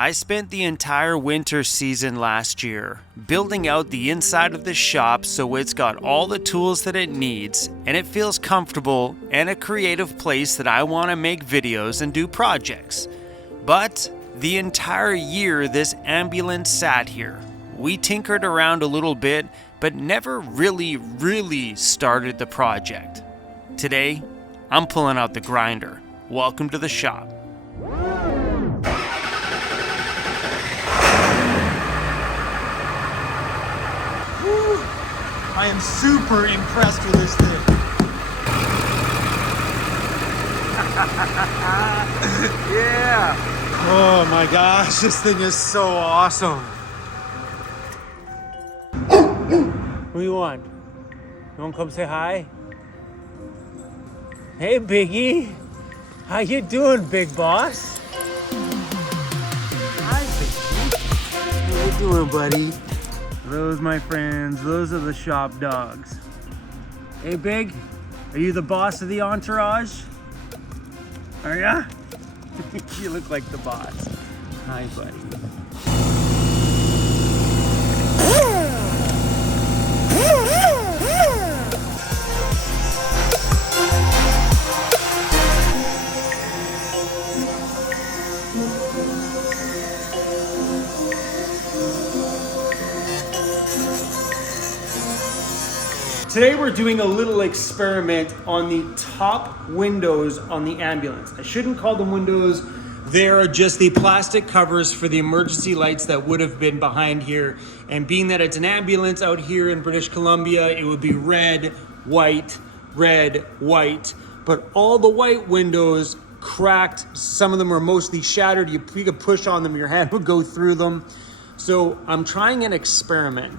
I spent the entire winter season last year building out the inside of the shop so it's got all the tools that it needs and it feels comfortable and a creative place that I want to make videos and do projects. But the entire year this ambulance sat here. We tinkered around a little bit, but never really started the project. Today, I'm pulling out the grinder. Welcome to the shop. I am super impressed with this thing. Yeah! Oh my gosh, this thing is so awesome. What do you want? You want to come say hi? Hey, Biggie. How you doing, big boss? Hi, Biggie. How you doing, buddy? Those, my friends, those are the shop dogs. Hey, Big, are you the boss of the entourage? Are ya? You look like the boss. Hi, buddy. Today we're doing a little experiment on the top windows on the ambulance. I shouldn't call them windows. They are just the plastic covers for the emergency lights that would have been behind here. And being that it's an ambulance out here in British Columbia, it would be red, white, but all the white windows cracked. Some of them are mostly shattered. You could push on them, your hand would go through them. So I'm trying an experiment,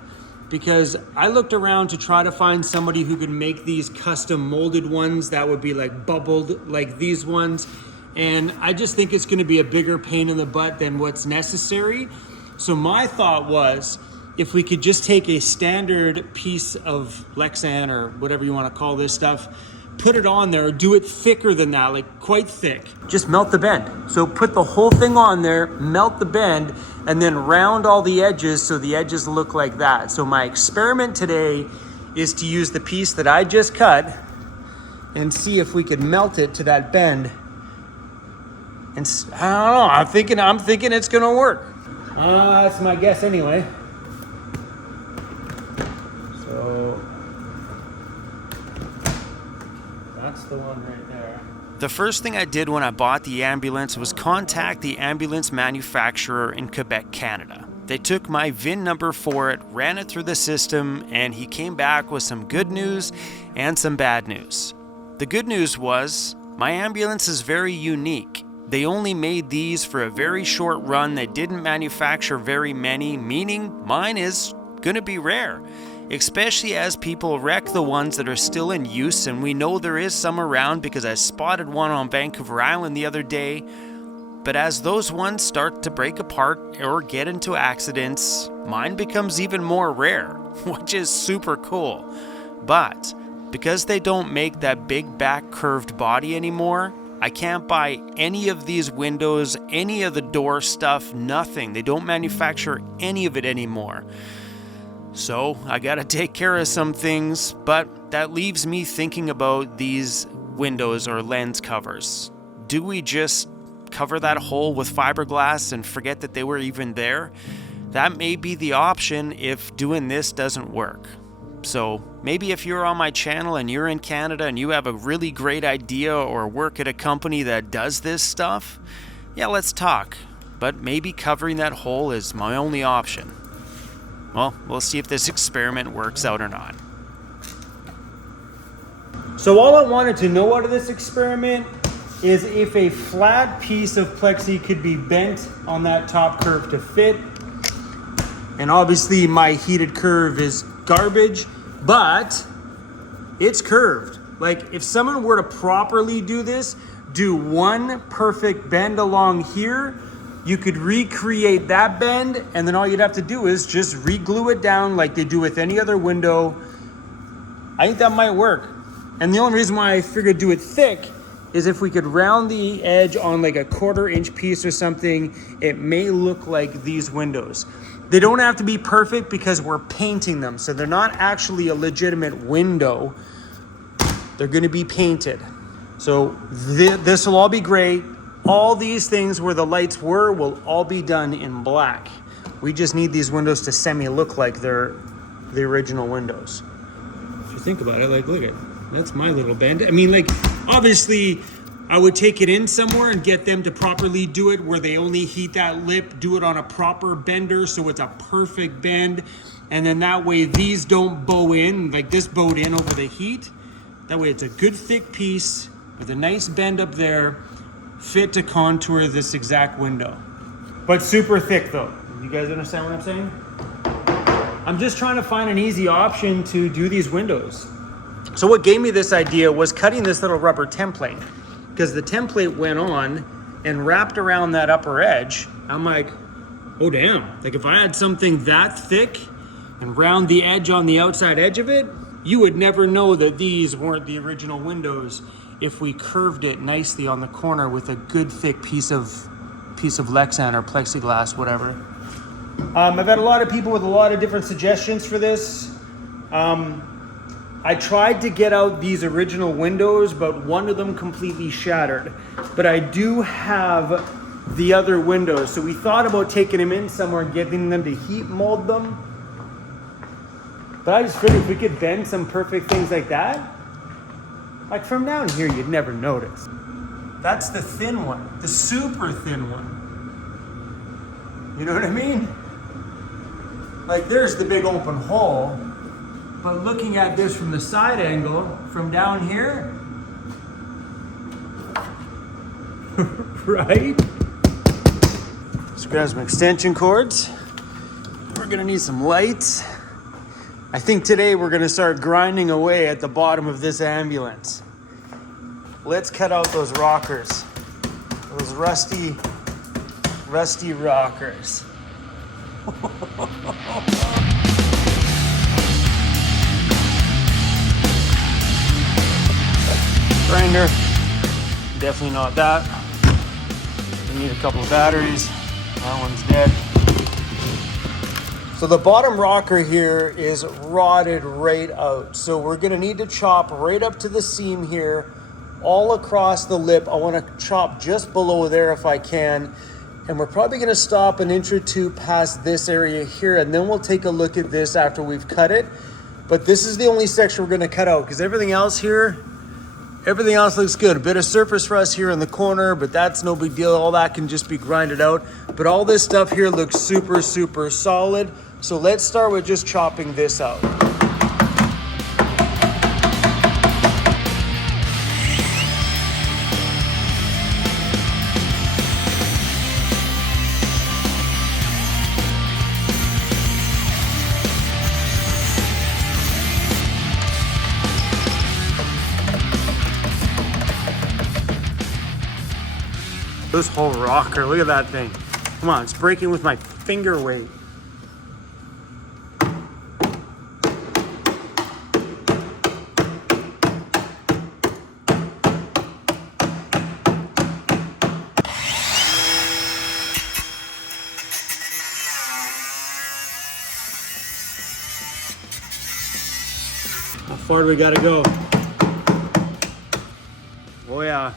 because I looked around to try to find somebody who could make these custom molded ones that would be like bubbled like these ones. And I just think it's gonna be a bigger pain in the butt than what's necessary. So my thought was, if we could just take a standard piece of Lexan or whatever you wanna call this stuff, put it on there, do it thicker than that, like quite thick. Just melt the bend. So put the whole thing on there, melt the bend, and then round all the edges so the edges look like that. So my experiment today is to use the piece that I just cut and see if we could melt it to that bend. And I don't know, I'm thinking it's gonna work. That's my guess anyway. So that's the one right there. The first thing I did when I bought the ambulance was contact the ambulance manufacturer in Quebec, Canada. They took my VIN number for it, ran it through the system, and he came back with some good news and some bad news. The good news was, my ambulance is very unique. They only made these for a very short run. They didn't manufacture very many, meaning mine is gonna be rare. Especially as people wreck the ones that are still in use, and we know there is some around because I spotted one on Vancouver Island the other day. But as those ones start to break apart or get into accidents, mine becomes even more rare, which is super cool. But because they don't make that big back curved body anymore, I can't buy any of these windows, any of the door stuff, nothing. They don't manufacture any of it anymore. So I gotta take care of some things, but that leaves me thinking about these windows or lens covers. Do we just cover that hole with fiberglass and forget that they were even there? That may be the option if doing this doesn't work. So maybe if you're on my channel and you're in Canada and you have a really great idea or work at a company that does this stuff, yeah, let's talk. But maybe covering that hole is my only option. Well, we'll see if this experiment works out or not. So all I wanted to know out of this experiment is if a flat piece of plexi could be bent on that top curve to fit. And obviously my heated curve is garbage, but it's curved. Like if someone were to properly do this, do one perfect bend along here, you could recreate that bend, and then all you'd have to do is just re-glue it down like they do with any other window. I think that might work. And the only reason why I figured do it thick is if we could round the edge on like a 1/4 inch piece or something, it may look like these windows. They don't have to be perfect because we're painting them. So they're not actually a legitimate window. They're gonna be painted. So this will all be great. All these things where the lights were will all be done in black. We just need these windows to semi-look like they're the original windows. If you think about it, like, look at, that's my little bend. I mean, like, obviously, I would take it in somewhere and get them to properly do it where they only heat that lip, do it on a proper bender so it's a perfect bend. And then that way these don't bow in, like this bowed in over the heat. That way it's a good thick piece with a nice bend up there, fit to contour this exact window. But super thick though. You guys understand what I'm saying? I'm just trying to find an easy option to do these windows. So what gave me this idea was cutting this little rubber template, because the template went on and wrapped around that upper edge. I'm like, oh damn, like if I had something that thick and round the edge on the outside edge of it, you would never know that these weren't the original windows if we curved it nicely on the corner with a good thick piece of Lexan or plexiglass, whatever. I've had a lot of people with a lot of different suggestions for this. I tried to get out these original windows, but one of them completely shattered. But I do have the other windows. So we thought about taking them in somewhere and getting them to heat mold them. But I just figured if we could bend some perfect things like that, like from down here, you'd never notice. That's the thin one, the super thin one. You know what I mean? Like there's the big open hole, but looking at this from the side angle, from down here, right? Let's grab some extension cords. We're gonna need some lights. I think today we're gonna start grinding away at the bottom of this ambulance. Let's cut out those rockers, those rusty rockers. Grinder, definitely not that. We need a couple of batteries. That one's dead. So the bottom rocker here is rotted right out. So we're gonna need to chop right up to the seam here, all across the lip. I wanna chop just below there if I can. And we're probably gonna stop an inch or two past this area here, and then we'll take a look at this after we've cut it. But this is the only section we're gonna cut out, because everything else looks good. A bit of surface rust here in the corner, but that's no big deal. All that can just be grinded out. But all this stuff here looks super, super solid. So let's start with just chopping this out. This whole rocker, look at that thing. Come on, it's breaking with my finger weight. How far do we gotta go? Oh yeah.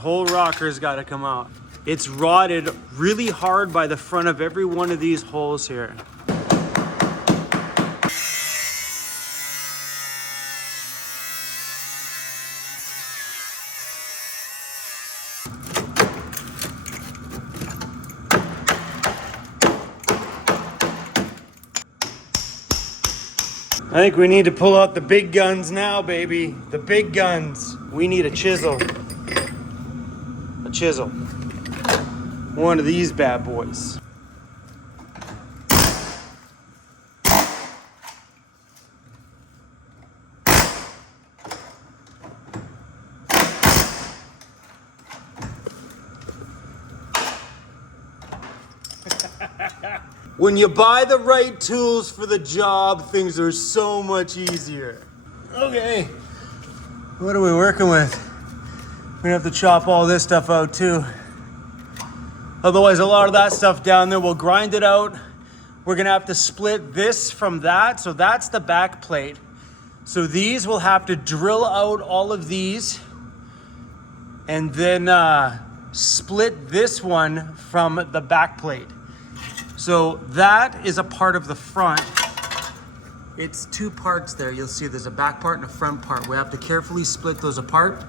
Whole rocker's got to come out. It's rotted really hard by the front of every one of these holes here. I think we need to pull out the big guns now, baby. The big guns. We need a chisel. Chisel. One of these bad boys. When you buy the right tools for the job, things are so much easier. Okay, what are we working with? We're gonna have to chop all this stuff out too. Otherwise, a lot of that stuff down there, we'll grind it out. We're gonna have to split this from that. So that's the back plate. So these will have to drill out all of these and then split this one from the back plate. So that is a part of the front. It's two parts there. You'll see there's a back part and a front part. We have to carefully split those apart,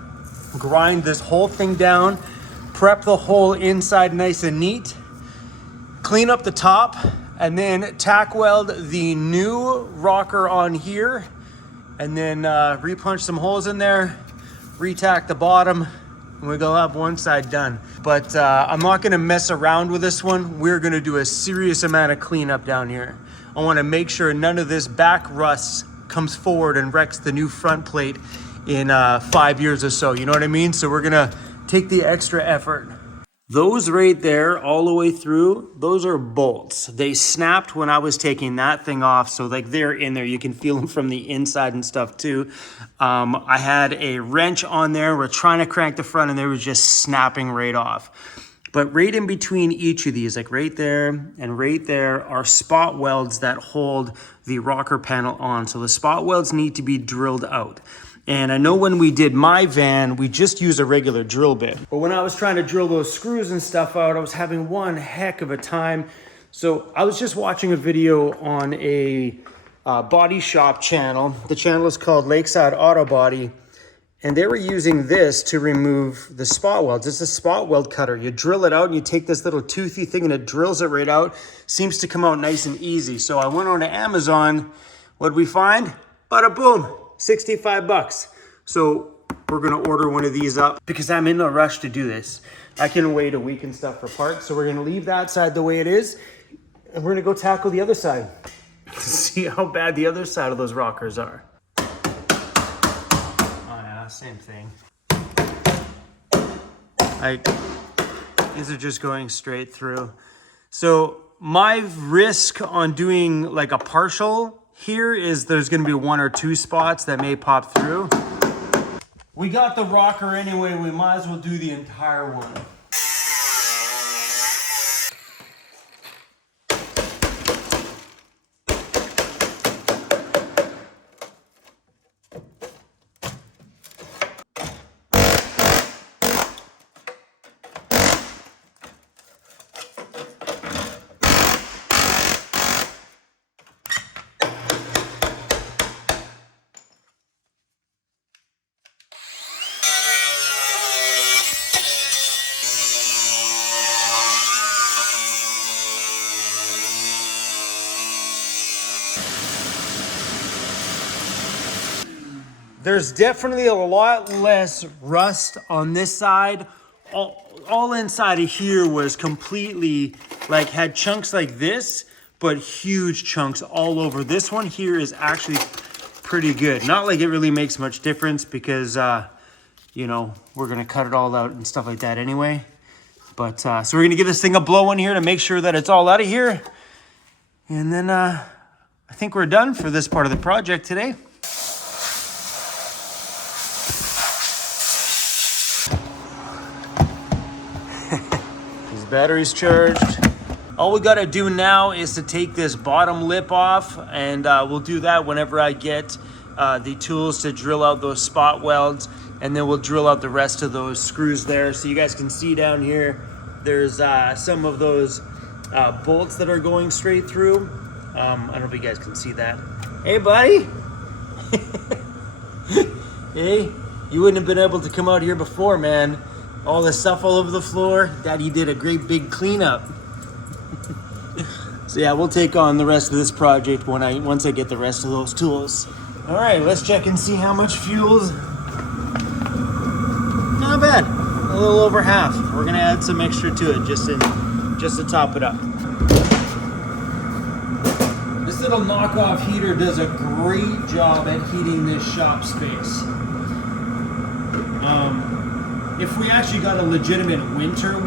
grind this whole thing down, prep the whole inside nice and neat, clean up the top, and then tack weld the new rocker on here, and then repunch some holes in there, retack the bottom, and we're gonna have one side done. But I'm not gonna mess around with this one. We're gonna do a serious amount of cleanup down here. I wanna make sure none of this back rust comes forward and wrecks the new front plate in 5 years or so, you know what I mean? So we're gonna take the extra effort. Those right there, all the way through, those are bolts. They snapped when I was taking that thing off, so like they're in there. You can feel them from the inside and stuff too. I had a wrench on there. We're trying to crank the front and they were just snapping right off. But right in between each of these, like right there and right there, are spot welds that hold the rocker panel on. So the spot welds need to be drilled out. And I know when we did my van, we just used a regular drill bit. But when I was trying to drill those screws and stuff out, I was having one heck of a time. So I was just watching a video on a body shop channel. The channel is called Lakeside Auto Body. And they were using this to remove the spot welds. It's a spot weld cutter. You drill it out and you take this little toothy thing and it drills it right out. Seems to come out nice and easy. So I went on to Amazon. What'd we find? Bada boom, 65 bucks. So we're gonna order one of these up because I'm in a rush to do this. I can wait a week and stuff for parts. So we're gonna leave that side the way it is and we're gonna go tackle the other side to see how bad the other side of those rockers are. Same thing. These are just going straight through. So my risk on doing like a partial here is there's gonna be 1 or 2 spots that may pop through. We got the rocker anyway, we might as well do the entire one. There's definitely a lot less rust on this side. All inside of here was completely, like, had chunks like this, but huge chunks all over. This one here is actually pretty good. Not like it really makes much difference because, you know, we're gonna cut it all out and stuff like that anyway. But, so we're gonna give this thing a blow in here to make sure that it's all out of here. And then I think we're done for this part of the project today. Battery's charged. All we gotta do now is to take this bottom lip off, and we'll do that whenever I get the tools to drill out those spot welds, and then we'll drill out the rest of those screws there. So you guys can see down here, there's some of those bolts that are going straight through. I don't know if you guys can see that. Hey, buddy. Hey, you wouldn't have been able to come out here before, man. All the stuff all over the floor. Daddy did a great big cleanup. So yeah, we'll take on the rest of this project once I get the rest of those tools. All right, let's check and see how much fuel's. Not bad, a little over half. We're gonna add some extra to it just to top it up. This little knockoff heater does a great job at heating this shop space. If we actually got a legitimate winter,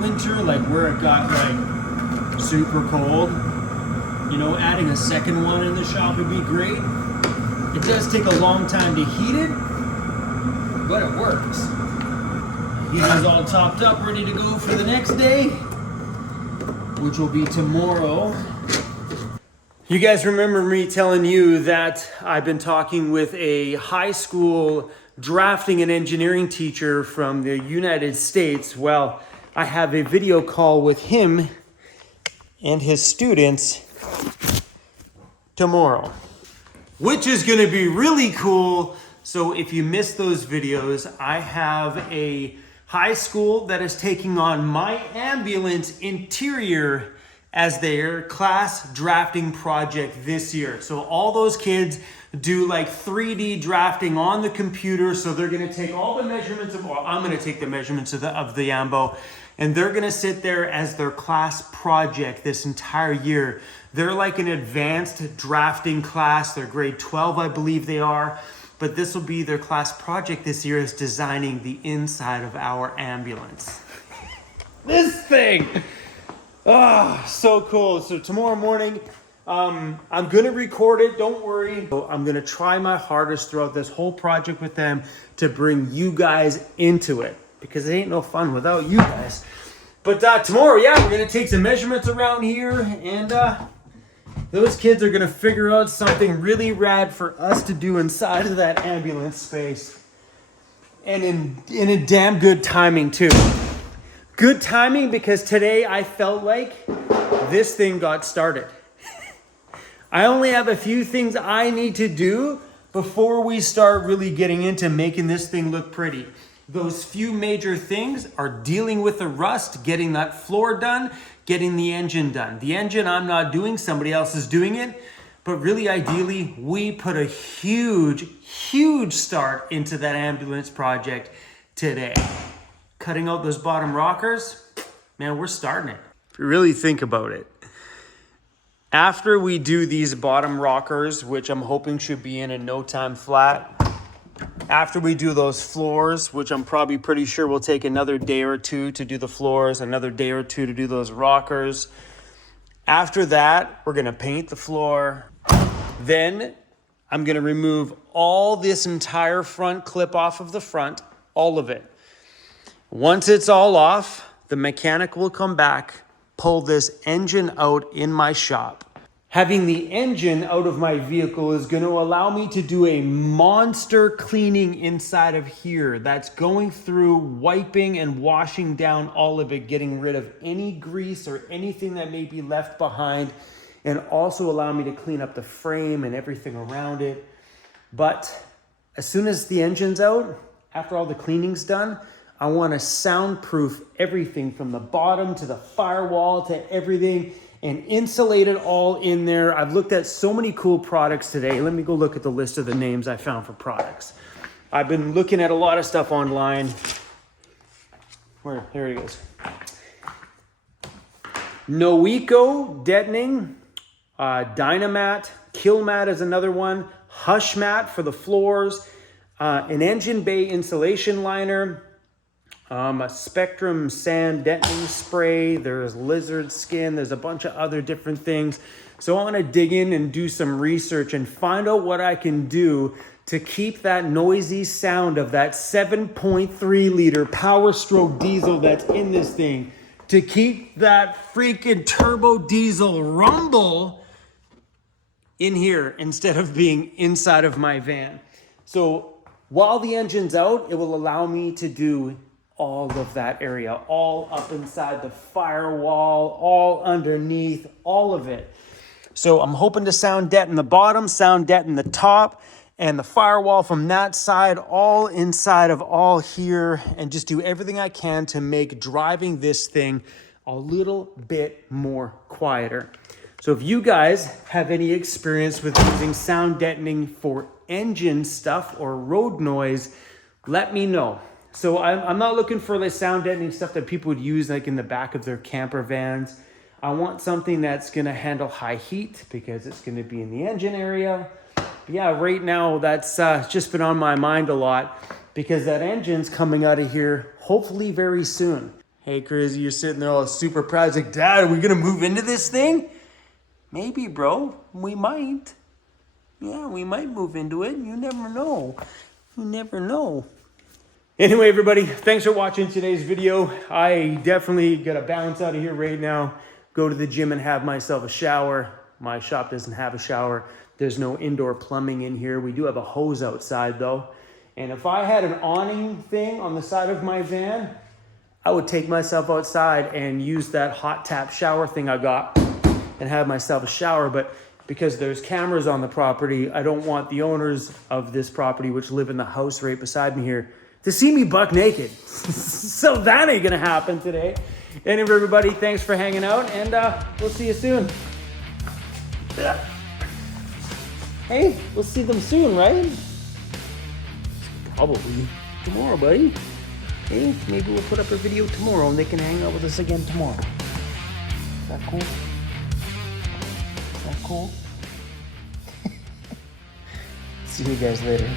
like where it got like super cold, you know, adding a second one in the shop would be great. It does take a long time to heat it, but it works. Heater's all topped up, ready to go for the next day, which will be tomorrow. You guys remember me telling you that I've been talking with a high school drafting and engineering teacher from the United States? Well, I have a video call with him and his students tomorrow, which is going to be really cool. So if you missed those videos, I have a high school that is taking on my ambulance interior as their class drafting project this year. So all those kids do like 3D drafting on the computer. So they're gonna take all the measurements of, well, I'm gonna take the measurements of the ambo, and they're gonna sit there as their class project this entire year. They're like an advanced drafting class. They're grade 12, I believe they are. But this will be their class project this year, is designing the inside of our ambulance. This thing! Ah, so cool. So tomorrow morning, I'm gonna record it, don't worry. I'm gonna try my hardest throughout this whole project with them to bring you guys into it, because it ain't no fun without you guys. But tomorrow, yeah, we're gonna take some measurements around here, and those kids are gonna figure out something really rad for us to do inside of that ambulance space. And in a damn good timing too. Good timing, because today I felt like this thing got started. I only have a few things I need to do before we start really getting into making this thing look pretty. Those few major things are dealing with the rust, getting that floor done, getting the engine done. The engine I'm not doing, somebody else is doing it. But really, ideally, we put a huge, huge start into that ambulance project today. Cutting out those bottom rockers, man, we're starting it. If you really think about it, after we do these bottom rockers, which I'm hoping should be in no time flat, after we do those floors, which I'm probably pretty sure will take another day or two to do the floors, another day or two to do those rockers. After that, we're gonna paint the floor. Then I'm gonna remove all this entire front clip off of the front, all of it. Once it's all off, the mechanic will come back, pull this engine out in my shop. Having the engine out of my vehicle is going to allow me to do a monster cleaning inside of here. That's going through, wiping and washing down all of it, getting rid of any grease or anything that may be left behind, and also allow me to clean up the frame and everything around it. But as soon as the engine's out, after all the cleaning's done, I want to soundproof everything from the bottom to the firewall to everything and insulate it all in there. I've looked at so many cool products today. Let me go look at the list of the names I found for products. I've been looking at a lot of stuff online. Here it is. Noeco deadening, Dynamat, Killmat is another one, Hushmat for the floors, an engine bay insulation liner, a Spectrum sand deadening spray, there's lizard skin, there's a bunch of other different things. So I want to dig in and do some research and find out what I can do to keep that noisy sound of that 7.3 liter Power Stroke diesel that's in this thing, to keep that freaking turbo diesel rumble in here instead of being inside of my van. So while the engine's out, it will allow me to do all of that area, all up inside the firewall, all underneath, all of it. So I'm hoping to sound deaden the bottom, sound deaden the top, and the firewall from that side, all inside of all here, and just do everything I can to make driving this thing a little bit more quieter. So if you guys have any experience with using sound deadening for engine stuff or road noise, let me know. So I'm not looking for the sound deadening stuff that people would use like in the back of their camper vans. I want something that's gonna handle high heat because it's gonna be in the engine area. But yeah, right now that's just been on my mind a lot because that engine's coming out of here hopefully very soon. Hey Crazy, you're sitting there all super proud. It's like, Dad, are we gonna move into this thing? Maybe, bro, we might. Yeah, we might move into it. You never know. You never know. Anyway, everybody, thanks for watching today's video. I definitely gotta bounce out of here right now, go to the gym and have myself a shower. My shop doesn't have a shower. There's no indoor plumbing in here. We do have a hose outside though. And if I had an awning thing on the side of my van, I would take myself outside and use that hot tap shower thing I got and have myself a shower. But because there's cameras on the property, I don't want the owners of this property, which live in the house right beside me here, to see me buck naked. So that ain't gonna happen today. Anyway, everybody, thanks for hanging out, and we'll see you soon. Hey, we'll see them soon, right? Probably tomorrow, buddy. Hey, maybe we'll put up a video tomorrow and they can hang out with us again tomorrow. Is that cool? Is that cool? See you guys later.